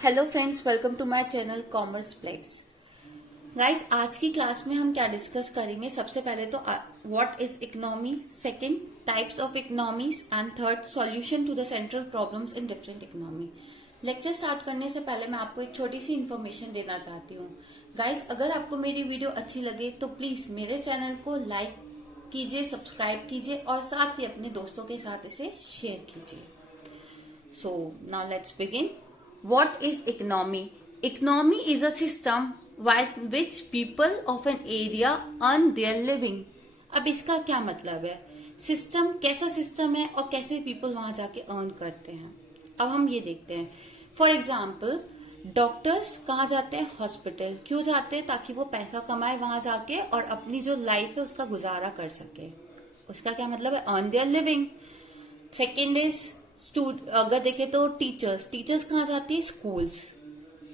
Hello friends, welcome to my channel commerce plex. Guys, आज की class में हम क्या डिस्कस करेंगे। सबसे पहले तो what is economy, second types of economies and third solution to the central problems in different economy. Lecture start करने से पहले मैं आपको एक छोटी सी इन्फॉर्मेशन देना चाहती हूँ। गाइस, अगर आपको मेरी वीडियो अच्छी लगे तो प्लीज मेरे चैनल को लाइक कीजिए, सब्सक्राइब कीजिए और साथ ही अपने दोस्तों के साथ इसे शेयर कीजिए। So now let's begin. What is economy? Economy is a system by which people of an area earn their living. अब इसका क्या मतलब है? सिस्टम कैसा सिस्टम है और कैसे पीपल वहां जाके अर्न करते हैं। अब हम ये देखते हैं। फॉर एग्जाम्पल, डॉक्टर्स कहाँ जाते हैं? हॉस्पिटल। क्यों जाते हैं? ताकि वो पैसा कमाए वहां जाके और अपनी जो लाइफ है उसका गुजारा कर सके। उसका क्या मतलब है? Earn their living. Second is अगर देखें तो टीचर्स कहाँ जाती है? स्कूल्स।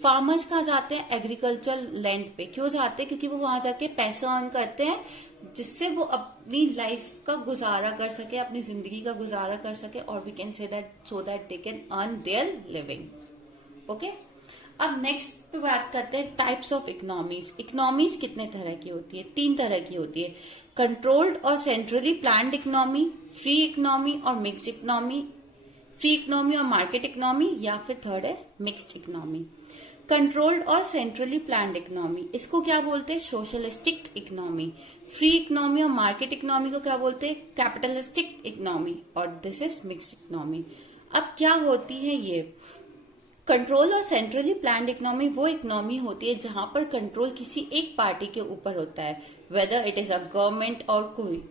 फार्मर्स कहाँ जाते हैं? एग्रीकल्चर लैंड पे। क्यों जाते हैं? क्योंकि वो वहां जाके पैसा अर्न करते हैं जिससे वो अपनी लाइफ का गुजारा कर सके, अपनी जिंदगी का गुजारा कर सके। और we can say that so that they can earn their living. Okay, अब नेक्स्ट पे बात करते हैं टाइप्स ऑफ इकोनॉमीज। इकोनॉमीज कितने तरह की होती है? 3 तरह की होती है। कंट्रोल्ड और centrally planned economy, free economy और मिक्स्ड इकोनॉमी, फ्री इकोनॉमी और मार्केट इकोनॉमी, या फिर थर्ड है मिक्स्ड इकोनॉमी। कंट्रोल्ड और सेंट्रली प्लान्ड इकोनॉमी, इसको क्या बोलते हैं? Socialistic economy. फ्री इकोनॉमी और मार्केट इकोनॉमी को क्या बोलते हैं? Capitalistic economy. और दिस इज मिक्स्ड इकोनॉमी। अब क्या होती है ये? कंट्रोल और सेंट्रली प्लान्ड इकोनॉमी वो इकोनॉमी होती है जहां पर कंट्रोल किसी एक पार्टी के ऊपर होता है, whether it is a government और कोई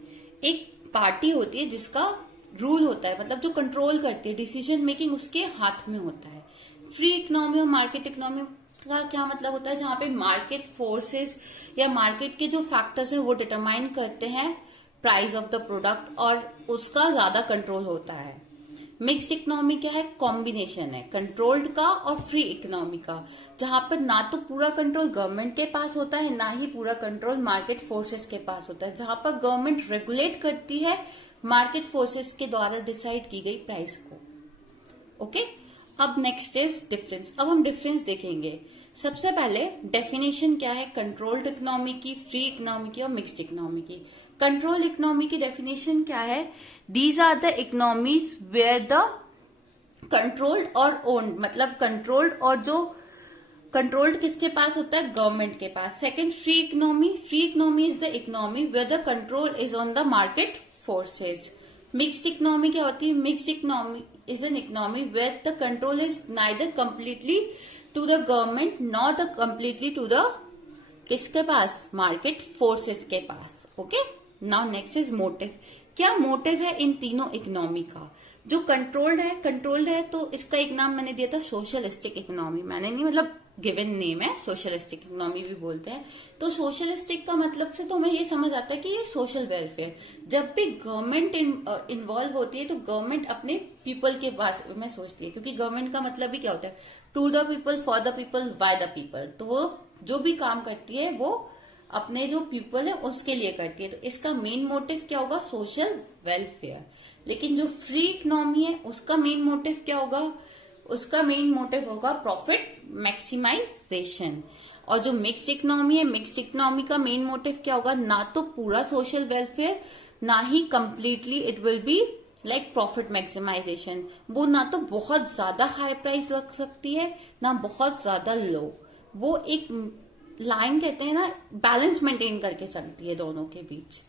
एक पार्टी होती है जिसका रूल होता है, मतलब जो कंट्रोल करती है, डिसीजन मेकिंग उसके हाथ में होता है। फ्री इकोनॉमी और मार्केट इकोनॉमी का क्या मतलब होता है? जहां पे मार्केट फोर्सेस या मार्केट के जो फैक्टर्स हैं वो डिटरमाइन करते हैं प्राइस ऑफ द प्रोडक्ट और उसका ज्यादा कंट्रोल होता है। मिक्स्ड इकोनॉमी क्या है? कॉम्बिनेशन है कंट्रोल्ड का और फ्री इकोनॉमी का, जहां पर ना तो पूरा कंट्रोल गवर्नमेंट के पास होता है ना ही पूरा कंट्रोल मार्केट फोर्सेस के पास होता है। जहां पर गवर्नमेंट रेगुलेट करती है मार्केट फोर्सेस के द्वारा डिसाइड की गई प्राइस को। ओके, अब नेक्स्ट इज डिफरेंस। अब हम डिफरेंस देखेंगे। सबसे पहले डेफिनेशन क्या है कंट्रोल्ड इकोनॉमी की, फ्री इकोनॉमी की और मिक्स्ड इकोनॉमी की। कंट्रोल इकोनॉमी की डेफिनेशन क्या है? These are the economies where the controlled और ओन्ड, मतलब कंट्रोल्ड और जो कंट्रोल्ड किसके पास होता है? गवर्नमेंट के पास। Second, free economy. Free economy is the economy where the control is on the market forces. Mixed economy क्या होती है? Mixed economy is an economy where the control is neither completely to the government nor the completely to the किसके पास? Market forces के पास। Okay, now next is motive. क्या motive है इन तीनों इकोनॉमी का? जो कंट्रोल्ड है तो इसका एक नाम मैंने दिया था सोशलिस्टिक इकोनॉमी। मैंने नहीं, मतलब गिवन नेम है, सोशलिस्टिक इकोनॉमी भी बोलते हैं। तो सोशलिस्टिक का मतलब से तो हमें ये समझ आता है कि ये सोशल वेलफेयर। जब भी गवर्नमेंट इन्वॉल्व होती है तो गवर्नमेंट अपने पीपल के पास में सोचती है, क्योंकि गवर्नमेंट का मतलब भी क्या होता है? To the people, for the people, by the people. तो वो जो भी काम करती है वो अपने जो पीपल है उसके लिए करती है। तो इसका मेन मोटिव क्या होगा? Social welfare. लेकिन जो फ्री इकोनॉमी है उसका मेन मोटिव क्या होगा? उसका मेन मोटिव होगा प्रॉफिट मैक्सिमाइजेशन। और जो मिक्स्ड इकोनॉमी है, मिक्स्ड इकोनॉमी का मेन मोटिव क्या होगा? ना तो पूरा सोशल वेलफेयर ना ही completely it will be like profit maximization. वो ना तो बहुत ज्यादा हाई प्राइस लग सकती है ना बहुत ज्यादा लो। वो एक लाइन कहते हैं ना, बैलेंस मेंटेन करके चलती है दोनों के बीच।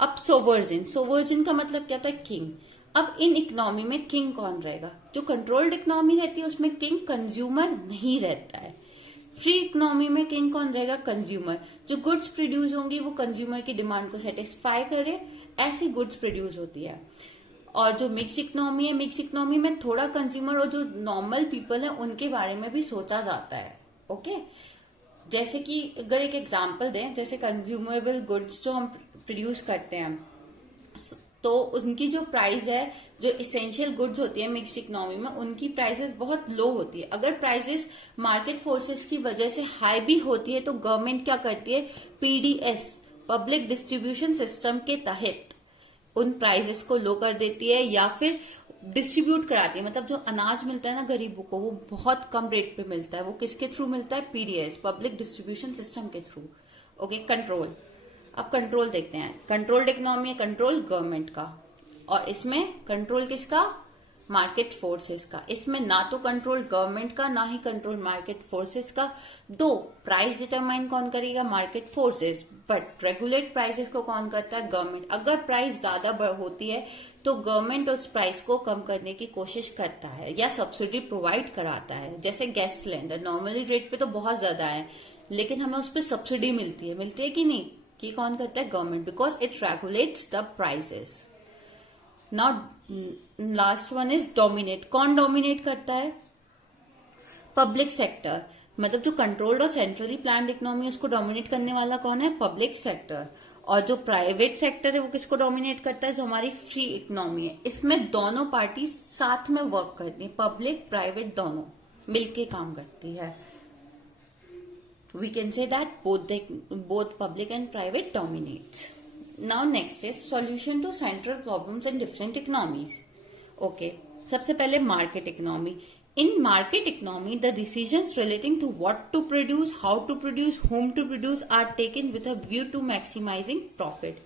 अब सोवर्जिन का मतलब क्या था? किंग। अब इन इकोनॉमी में किंग कौन रहेगा? जो कंट्रोल्ड इकोनॉमी रहती है उसमें किंग कंज्यूमर नहीं रहता है। फ्री इकोनॉमी में किंग कौन रहेगा? कंज्यूमर। जो गुड्स प्रोड्यूस होंगी वो कंज्यूमर की डिमांड को सेटिस्फाई करे, ऐसी गुड्स प्रोड्यूस होती है। और जो मिक्स इकोनॉमी है, मिक्स इकोनॉमी में थोड़ा कंज्यूमर और जो नॉर्मल पीपल है उनके बारे में भी सोचा जाता है। ओके, जैसे कि अगर एक एग्जांपल दें, जैसे कंज्यूमेबल गुड्स जो हम प्रोड्यूस करते हैं तो उनकी जो प्राइस है, जो इसेंशियल गुड्स होती है मिक्स्ड इकोनॉमी में, उनकी प्राइसेस बहुत लो होती है। अगर प्राइसेस मार्केट फोर्सेस की वजह से हाई भी होती है तो गवर्नमेंट क्या करती है? पीडीएस, पब्लिक डिस्ट्रीब्यूशन सिस्टम के तहत उन प्राइसेस को लो कर देती है, या फिर डिस्ट्रीब्यूट कराती है, मतलब जो अनाज मिलता है ना गरीबों को वो बहुत कम रेट पे मिलता है। वो किसके थ्रू मिलता है? पीडीएस, पब्लिक डिस्ट्रीब्यूशन सिस्टम के थ्रू। Okay, control. अब कंट्रोल देखते हैं। कंट्रोल्ड इकोनॉमी है कंट्रोल गवर्नमेंट का, और इसमें कंट्रोल किसका? मार्केट फोर्सेस का। इसमें ना तो कंट्रोल गवर्नमेंट का ना ही कंट्रोल मार्केट फोर्सेस का। दो, प्राइस डिटरमाइन कौन करेगा? Market forces, but regulate prices को कौन करता है? गवर्नमेंट। अगर प्राइस ज्यादा होती है तो गवर्नमेंट उस प्राइस को कम करने की कोशिश करता है या सब्सिडी प्रोवाइड कराता है। जैसे गैस सिलेंडर नॉर्मली रेट पे तो बहुत ज्यादा है, लेकिन हमें उस पर सब्सिडी मिलती है कि नहीं? कि कौन करता है? Government, because it regulates the prices. Now last one is dominate. कौन डोमिनेट करता है? Public sector. मतलब जो कंट्रोल्ड और सेंट्रली प्लान्ड इकोनॉमी उसको डोमिनेट करने वाला कौन है? Public sector. और जो प्राइवेट सेक्टर है वो किसको डोमिनेट करता है? जो हमारी फ्री इकोनॉमी है। इसमें दोनों पार्टी साथ में वर्क करती है, पब्लिक प्राइवेट दोनों मिलके काम करती है। We can say that both public and private dominates. Now next is solution to central problems in different economies. Okay, सबसे पहले market economy. In market economy, the decisions relating to what to produce, how to produce, whom to produce are taken with a view to maximizing profit.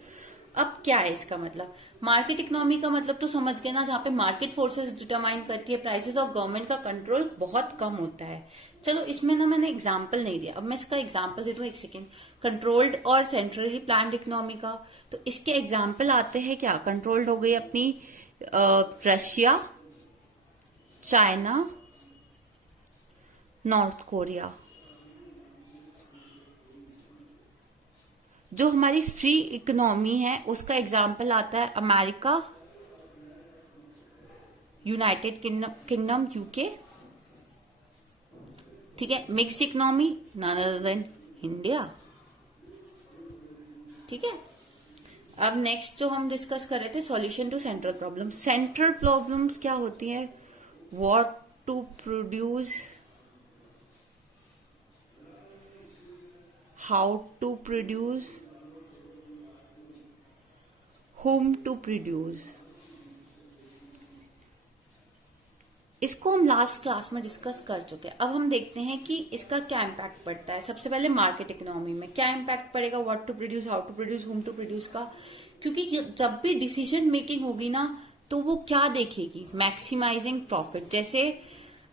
अब क्या है इसका मतलब? Market economy का मतलब तो समझ गए ना, जहाँ पे मार्केट फोर्सेस डिटरमाइन करती है प्राइसेस और गवर्नमेंट का कंट्रोल बहुत कम होता है। चलो इसमें ना मैंने एग्जांपल नहीं दिया, अब मैं इसका एग्जांपल दे दूं, एक सेकेंड। कंट्रोल्ड और सेंट्रली प्लान्ड इकोनॉमी का, तो इसके एग्जांपल आते हैं क्या? कंट्रोल्ड हो गई अपनी रशिया, चाइना, नॉर्थ कोरिया। जो हमारी फ्री इकोनॉमी है उसका एग्जाम्पल आता है अमेरिका, यूनाइटेड किंगडम, यूके। ठीक है, mixed economy none other than India. ठीक है, अब नेक्स्ट जो हम डिस्कस कर रहे थे solution to central problem. Central problems क्या होती है? What to produce, how to produce, whom to produce। इसको हम लास्ट क्लास में डिस्कस कर चुके हैं। अब हम देखते हैं कि इसका क्या इम्पैक्ट पड़ता है। सबसे पहले मार्केट इकोनॉमी में क्या इम्पैक्ट पड़ेगा? What to produce, how to produce, whom to produce का। क्योंकि जब भी डिसीजन मेकिंग होगी ना तो वो क्या देखेगी? Maximising profit. जैसे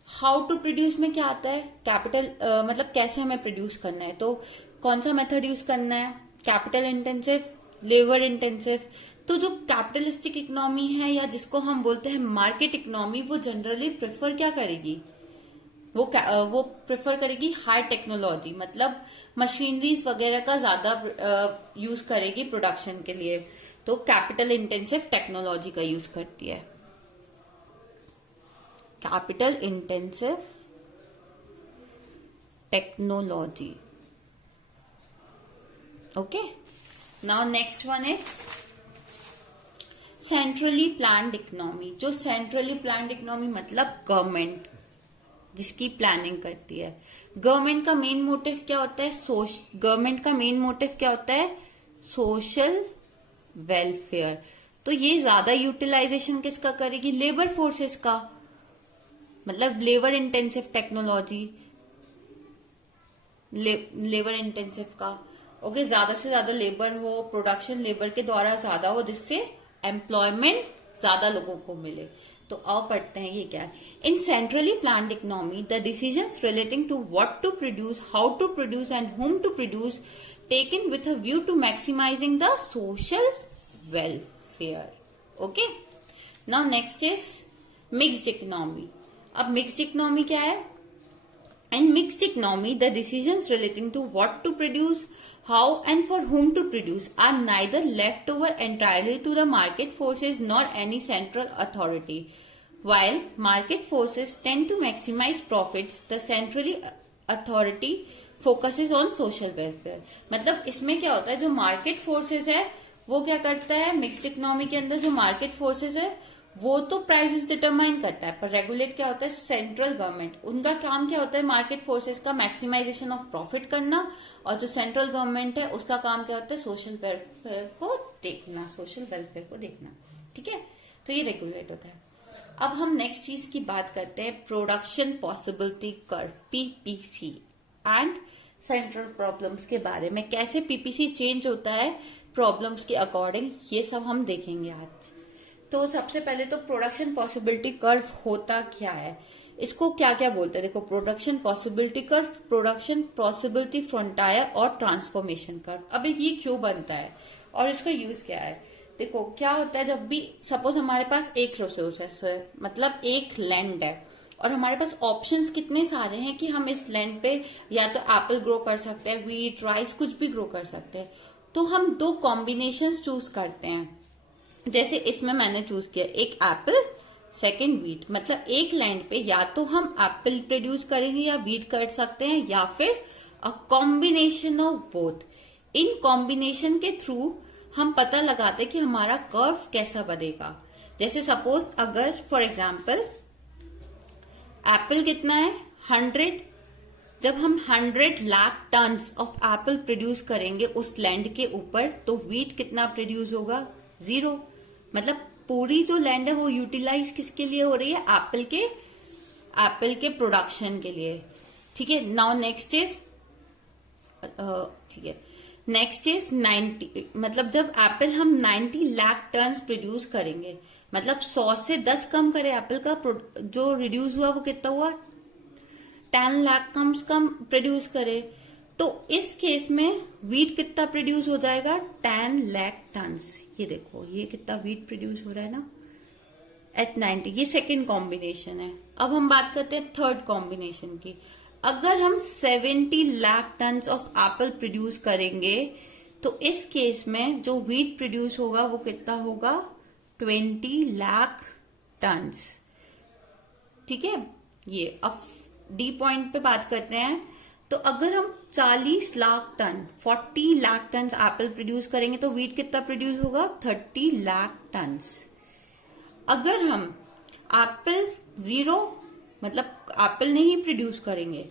हाउ टू प्रोड्यूस में क्या आता है? कैपिटल, मतलब कैसे हमें प्रोड्यूस करना है, तो कौन सा मेथड यूज करना है? Capital intensive, labour intensive. तो जो कैपिटलिस्टिक इकोनॉमी है या जिसको हम बोलते हैं मार्केट इकोनॉमी, वो जनरली प्रेफर क्या करेगी? वो प्रेफर करेगी हाई टेक्नोलॉजी, मतलब मशीनरीज वगैरह का ज्यादा यूज करेगी प्रोडक्शन के लिए। तो कैपिटल इंटेंसिव टेक्नोलॉजी का यूज करती है, capital intensive technology. Okay, now next one is centrally planned economy. जो सेंट्रली प्लान्ड इकोनॉमी मतलब गवर्नमेंट जिसकी प्लानिंग करती है। गवर्नमेंट का मेन मोटिव क्या होता है? गवर्नमेंट का मेन मोटिव क्या होता है? Social welfare. तो ये ज्यादा यूटिलाइजेशन किसका करेगी? लेबर फोर्सेस का, मतलब labour intensive technology, labour intensive का। ओके, ज्यादा से ज्यादा लेबर हो, प्रोडक्शन लेबर के द्वारा ज्यादा हो, जिससे एम्प्लॉयमेंट ज्यादा लोगों को मिले। तो आओ पढ़ते हैं ये क्या है। In centrally planned economy the decisions relating to what to produce, how to produce and whom to produce taken with a view to maximizing the social welfare. Okay, now next is mixed economy. अब mixed economy क्या है? In mixed economy, the decisions relating to what to produce, how and for whom to produce are neither left over entirely to the market forces nor any central authority. While market forces tend to maximize profits, the centrally authority focuses on social welfare. मतलब इसमें क्या होता है? जो market forces है वो क्या करता है? मिक्स्ड इकोनॉमी के अंदर जो मार्केट फोर्सेस है वो तो प्राइसेस डिटरमाइन करता है, पर रेगुलेट क्या होता है? Central government. उनका काम क्या होता है? मार्केट फोर्सेस का मैक्सिमाइजेशन ऑफ प्रॉफिट करना, और जो सेंट्रल गवर्नमेंट है उसका काम क्या होता है? सोशल वेलफेयर को देखना, सोशल वेलफेयर को देखना। ठीक है, तो ये रेगुलेट होता है। अब हम नेक्स्ट चीज की बात करते हैं, production possibility curve, PPC, and central problems के बारे में। कैसे पीपीसी चेंज होता है प्रॉब्लम्स के अकॉर्डिंग, ये सब हम देखेंगे आज। तो सबसे पहले तो प्रोडक्शन पॉसिबिलिटी कर्व होता क्या है, इसको क्या क्या बोलते हैं। देखो, production possibility curve, production possibility frontier और ट्रांसफॉर्मेशन कर्व। अब ये क्यों बनता है और इसका यूज क्या है। देखो क्या होता है, जब भी सपोज हमारे पास एक रिसोर्स है, मतलब एक लैंड है, और हमारे पास ऑप्शंस कितने सारे हैं कि हम इस लैंड पे या तो एप्पल ग्रो कर सकते हैं, व्हीट, राइस, कुछ भी ग्रो कर सकते हैं। तो हम दो कॉम्बिनेशंस चूज करते हैं। जैसे इसमें मैंने चूज किया एक एप्पल, सेकंड व्हीट। मतलब एक लैंड पे या तो हम एप्पल प्रोड्यूस करेंगे या व्हीट कर सकते हैं, या फिर a combination of both. In combination के थ्रू हम पता लगाते हैं कि हमारा कर्व कैसा बनेगा। जैसे सपोज अगर फॉर एग्जाम्पल एप्पल कितना है 100, जब हम 100 lakh tons of Apple produce करेंगे उस लैंड के ऊपर, तो व्हीट कितना प्रोड्यूस होगा 0। मतलब पूरी जो लैंड है वो यूटिलाइज किसके लिए हो रही है, एप्पल के प्रोडक्शन के लिए। ठीक है, नाउ नेक्स्ट इज ठीक है, नेक्स्ट इज 90। मतलब जब एप्पल हम 90 लाख टन्स प्रोड्यूस करेंगे, मतलब 100 से 10 कम करे, एप्पल का जो रिड्यूस हुआ वो कितना हुआ 10 लाख कम प्रोड्यूस करे, तो इस केस में व्हीट कितना प्रोड्यूस हो जाएगा 10 लाख टन्स। ये देखो ये कितना व्हीट प्रोड्यूस हो रहा है ना एट 90। ये सेकेंड कॉम्बिनेशन है। अब हम बात करते हैं थर्ड कॉम्बिनेशन की। अगर हम 70 lakh tons of Apple produce करेंगे, तो इस केस में जो व्हीट प्रोड्यूस होगा वो कितना होगा 20 लाख टन्स। ठीक है, ये अब डी पॉइंट पे बात करते हैं। तो अगर हम 40 lakh ton 40 lakh ton apple produce करेंगे, तो व्हीट कितना प्रोड्यूस होगा 30 लाख टन्स। अगर हम एप्पल 0 मतलब एप्पल नहीं प्रोड्यूस करेंगे,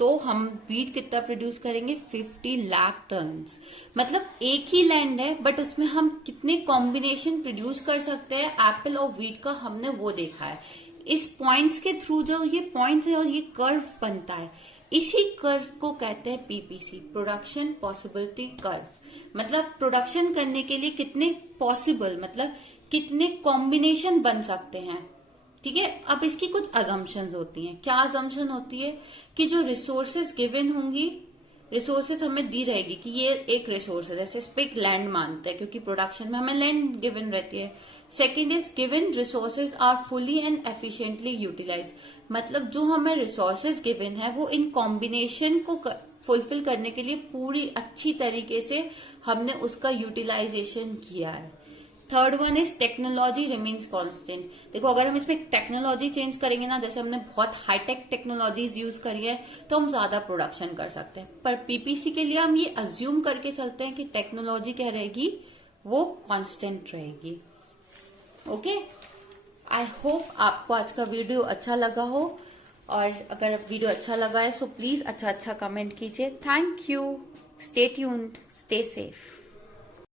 तो हम व्हीट कितना प्रोड्यूस करेंगे 50 लाख टन्स। मतलब एक ही लैंड है बट उसमें हम कितने कॉम्बिनेशन प्रोड्यूस कर सकते हैं एप्पल और व्हीट का, हमने वो देखा है। इस पॉइंट्स के थ्रू जो ये पॉइंट्स है और ये कर्व बनता है, इसी कर्व को कहते हैं पीपीसी, प्रोडक्शन पॉसिबिलिटी कर्व। मतलब प्रोडक्शन करने के लिए कितने पॉसिबल, मतलब कितने कॉम्बिनेशन बन सकते हैं। ठीक है, अब इसकी कुछ अजम्पशंस होती हैं। क्या अजम्पशन होती है कि जो रिसोर्सेज गिवन होंगी, रिसोर्सेज हमें दी रहेगी कि ये एक रिसोर्स है, जैसे इस पे एक लैंड मानते हैं क्योंकि प्रोडक्शन में हमें लैंड गिवन रहती है। Second is given resources are fully and efficiently utilise. मतलब जो हमें रिसोर्सेज गिवन है वो इन कॉम्बिनेशन को फुलफिल करने के लिए पूरी अच्छी तरीके से हमने उसका यूटिलाइजेशन किया है। Third one is technology remains constant. देखो अगर हम इसमें टेक्नोलॉजी चेंज करेंगे ना, जैसे हमने बहुत हाईटेक टेक्नोलॉजीज यूज करी है, तो हम ज्यादा प्रोडक्शन कर सकते हैं। पर पीपीसी के लिए हम ये अज्यूम करके चलते हैं कि टेक्नोलॉजी क्या रहेगी, वो कांस्टेंट रहेगी। ओके, आई होप आपको आज का वीडियो अच्छा लगा हो, और अगर वीडियो अच्छा लगा है सो प्लीज अच्छा कमेंट कीजिए। Thank you, stay tuned, stay safe.